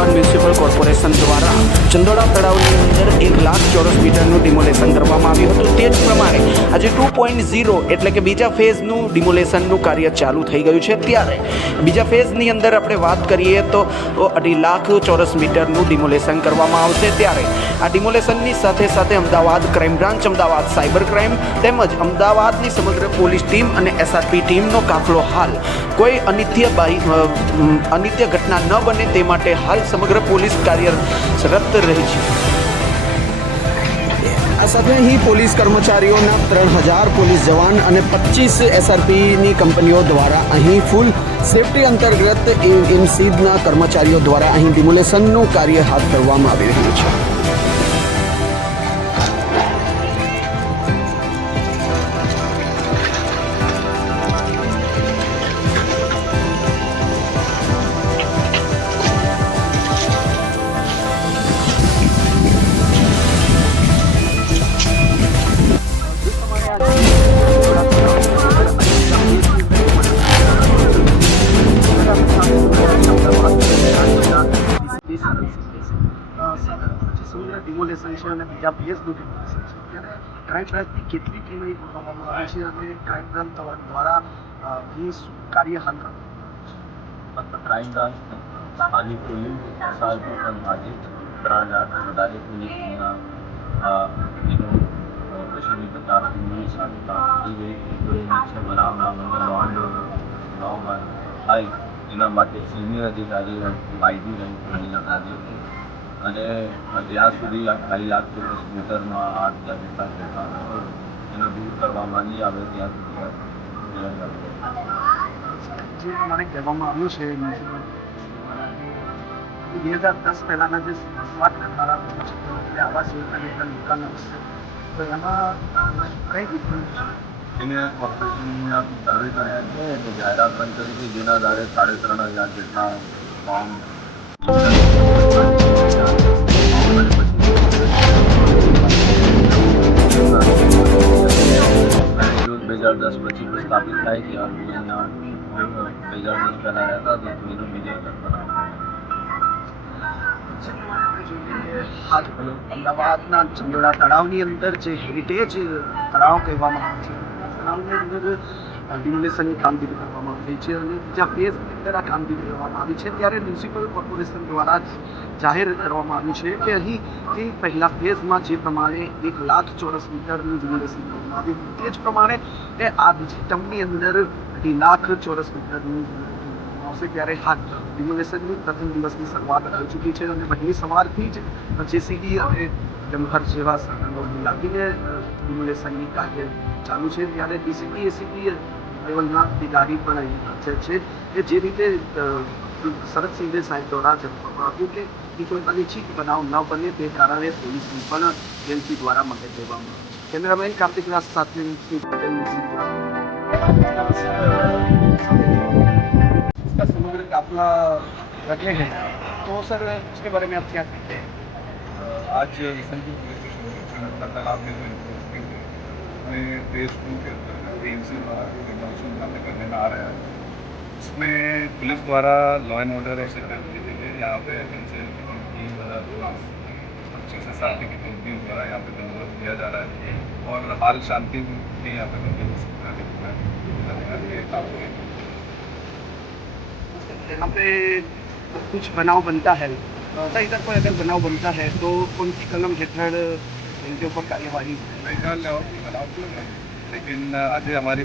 Ahmedabad municipal corporation દ્વારા ચંદોડા તળાવની અંદર 1 લાખ ચોરસ મીટરનું ડિમોલેશન કરવામાં આવ્યું હતું. તે જ પ્રમાણે આજે 2.0 એટલે કે બીજા ફેઝનું ડિમોલેશનનું કાર્ય ચાલુ થઈ ગયું છે. ત્યારે બીજા ફેઝની અંદર આપણે વાત કરીએ તો 2.5 લાખ ચોરસ મીટરનું ડિમોલેશન કરવામાં આવશે. ત્યારે આ ડિમોલેશનની સાથે સાથે Ahmedabad crime branch, Ahmedabad cyber crime તેમજ અમદાવાદની સમગ્ર પોલીસ ટીમ અને એસઆરપી ટીમનો કાફલો હાલ કોઈ અનિત્ય ઘટના ન બને તે માટે હાલ સમગ્ર પોલીસ કાર્યરત રહી છે. આ સાથે અહીં પોલીસ કર્મચારીઓના 3000 પોલીસ જવાન અને 25 એસઆરપીની કંપનીઓ દ્વારા અહીં ફૂલ સેફટી અંતર્ગત એમસીના કર્મચારીઓ દ્વારા અહીં ડિમોલેશનનું કાર્ય હાથ ધરવામાં આવી રહ્યું છે. ડિમોલેશન છે અને બીજા ફેઝનું ડિમોલેશન છે. ત્યારે ક્રાઇમ બ્રાન્ચની કેટલી ટીમો ગોઠવવામાં આવી છે અને ક્રાઇમ બ્રાન્ચ દ્વારા એ કાર્ય હાથ ધરવામાં ક્રાઇમ બ્રાન્ચ આની પોલીસ એસઆરપી પણ આજે 3000 વધારે પોલીસના એનું પછી 50 પોલીસ બનાવવામાં આવી એના માટે સિનિયર અધિકારીઓ માહિતી રહી આજે અને જ્યાં સુધી આ 2.5 લાખ ચોરસ મીટરમાં 8 જેટલા ફેરફાર એને દૂર કરવામાં નહીં આવે ત્યાં સુધી જે મને કહેવામાં આવ્યું છે 2010 પહેલાંના જે શરૂઆત કરનારા આવાસ યોજના દુકાનો છે તો એમાં કઈ રીતનું એને કોર્પોરેશનના સર્વે કર્યા છે તો જાહેરાત પણ કરી હતી જેના આધારે 3500 જેટલા ફોર્મ 2010 પછી પ્રસ્થાપિત થાય છે. 2010 પહેલાં રહેતા તો એનો બીજો અમદાવાદના ચંદોડા તળાવની અંદર જે હેરિટેજ તળાવ કહેવામાં આવે છે તળાવની અંદર ડિમોલેશનની કામગીરી કરવામાં આવી છે અને બીજા ફેઝની અંદર આ કામગીરી કરવામાં આવી છે. ત્યારે મ્યુનિસિપલ કોર્પોરેશન દ્વારા જ જાહેર કરવામાં આવ્યું છે કે અહીં એ પહેલા ફેઝમાં જે પ્રમાણે 1 લાખ ચોરસ મીટરનું ડિમોલેશન કરવામાં આવ્યું તે જ પ્રમાણે આ બીજી ટર્મની અંદર 2.5 લાખ ચોરસ મીટરનું આવશે. ત્યારે હાલ ડિમોલેશનની પ્રથમ દિવસની શરૂઆત થઈ ચૂકી છે અને વહેલી સવારથી જ જેસીબી અને ડમ્પર જેવા સાધનો લાગીને ડિમોલેશનની કાર્ય ચાલુ છે. ત્યારે ડીસીપી એસીપી લેવલના અધિકારી પણ અહીં હાજર છે કે જે રીતે શરદ સિંઘે સાહેબ દ્વારા જણાવવામાં આવ્યું કે કોઈ અનિચ્છિત બનાવ ન બને તે કારણે પોલીસની પણ એમસી દ્વારા મદદ લેવામાં આવી છે. કેમેરામેન કાર્તિક રાજ સાથે समग्र काफिला रखे हैं तो सर उसके बारे में आप क्या कहते हैं? आज संजू तालाब में फेज 2 के अंतर्गत एमसी द्वारा डिमोलिशन कार्य करने में आ रहा है. इसमें पुलिस द्वारा लॉ एंड ऑर्डर और सिक्योरिटी के लिए यहाँ पे एजेंसी की 25 SRP की कंपनी द्वारा यहाँ पे बंदोबस्त दिया जा रहा है और हाल शांति भी यहाँ पे यहाँ पे कुछ बनाव बनता है इधर कोई अगर बनाव बनता है तो कौन सी कलम हेठड़ इनके ऊपर कार्यवाही बनाव लेकिन आज हमारी